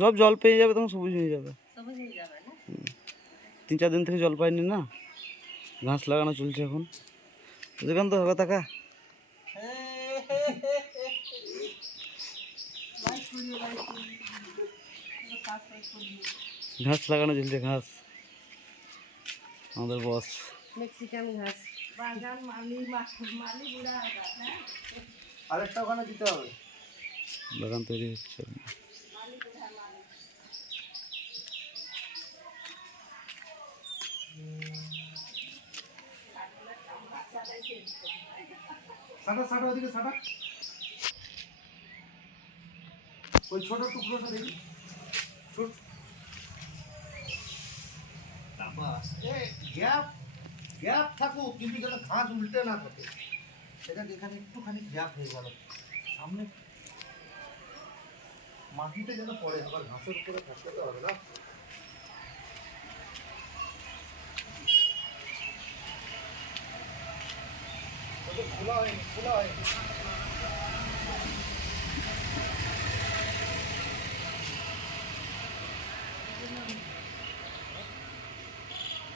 সব জল পেয়ে যাবে তখন সবুজ হয়ে যাবে। 3-4 দিন থেকে জল পাইনি না, ঘাস লাগানো চলছে এখন। যেখান তো হবে টাকা ঘাস লাগানো চলছে, ঘাস আমাদের বস মেক্সিকান ঘাস বাগান মালি বুড়া ঘাস। হ্যাঁ, আরেকটা ওখানে দিতে হবে। বাগান তৈরি হচ্ছে। সাটা সাটা ওদিকে সাটা, ওই ছোট টুকরোটা দেখি। গ্যাপ গ্যাপ থাকুক কিন্তু যেন ঘাস উল্টে না থাকে। সেটা এখানে একটুখানি গ্যাপ হয়ে গেল, সামনে মাটিতে যেন পড়ে, আবার ঘাসের উপরে থাকতে তো হবে না। খোলা হয়নি, খোলা হয়নি।